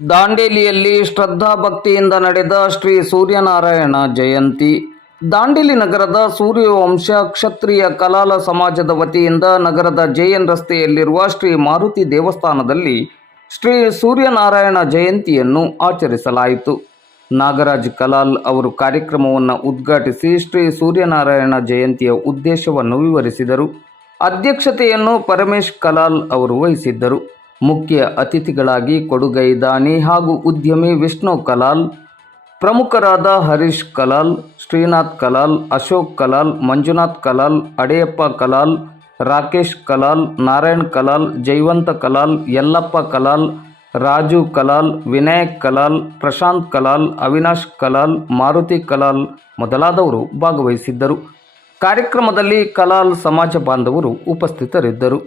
ದಾಂಡೇಲಿಯಲ್ಲಿ ಶ್ರದ್ಧಾಭಕ್ತಿಯಿಂದ ನಡೆದ ಶ್ರೀ ಸೂರ್ಯನಾರಾಯಣ ಜಯಂತಿ. ದಾಂಡೇಲಿ ನಗರದ ಸೂರ್ಯವಂಶ ಕ್ಷತ್ರಿಯ ಕಲಾಲ ಸಮಾಜದ ವತಿಯಿಂದ ನಗರದ ಜೆಎನ್ ರಸ್ತೆಯಲ್ಲಿರುವ ಶ್ರೀ ಮಾರುತಿ ದೇವಸ್ಥಾನದಲ್ಲಿ ಶ್ರೀ ಸೂರ್ಯನಾರಾಯಣ ಜಯಂತಿಯನ್ನು ಆಚರಿಸಲಾಯಿತು. ನಾಗರಾಜ್ ಕಲಾಲ್ ಅವರು ಕಾರ್ಯಕ್ರಮವನ್ನು ಉದ್ಘಾಟಿಸಿ ಶ್ರೀ ಸೂರ್ಯನಾರಾಯಣ ಜಯಂತಿಯ ಉದ್ದೇಶವನ್ನು ವಿವರಿಸಿದರು. ಅಧ್ಯಕ್ಷತೆಯನ್ನು ಪರಮೇಶ್ ಕಲಾಲ್ ಅವರು ವಹಿಸಿದ್ದರು. ಮುಖ್ಯ ಅತಿಥಿಗಳಾಗಿ ಕೊಡುಗೈ ದಾನಿ ಹಾಗೂ ಉದ್ಯಮಿ ವಿಷ್ಣು ಕಲಾಲ್, ಪ್ರಮುಖರಾದ ಹರೀಶ್ ಕಲಾಲ್, ಶ್ರೀನಾಥ್ ಕಲಾಲ್, ಅಶೋಕ್ ಕಲಾಲ್, ಮಂಜುನಾಥ್ ಕಲಾಲ್, ಅಡೆಯಪ್ಪ ಕಲಾಲ್, ರಾಕೇಶ್ ಕಲಾಲ್, ನಾರಾಯಣ್ ಕಲಾಲ್, ಜೈವಂತ ಕಲಾಲ್, ಯಲ್ಲಪ್ಪ ಕಲಾಲ್, ರಾಜು ಕಲಾಲ್, ವಿನಾಯಕ್ ಕಲಾಲ್, ಪ್ರಶಾಂತ್ ಕಲಾಲ್, ಅವಿನಾಶ್ ಕಲಾಲ್, ಮಾರುತಿ ಕಲಾಲ್ ಮೊದಲಾದವರು ಭಾಗವಹಿಸಿದ್ದರು. ಕಾರ್ಯಕ್ರಮದಲ್ಲಿ ಕಲಾಲ್ ಸಮಾಜ ಬಾಂಧವರು ಉಪಸ್ಥಿತರಿದ್ದರು.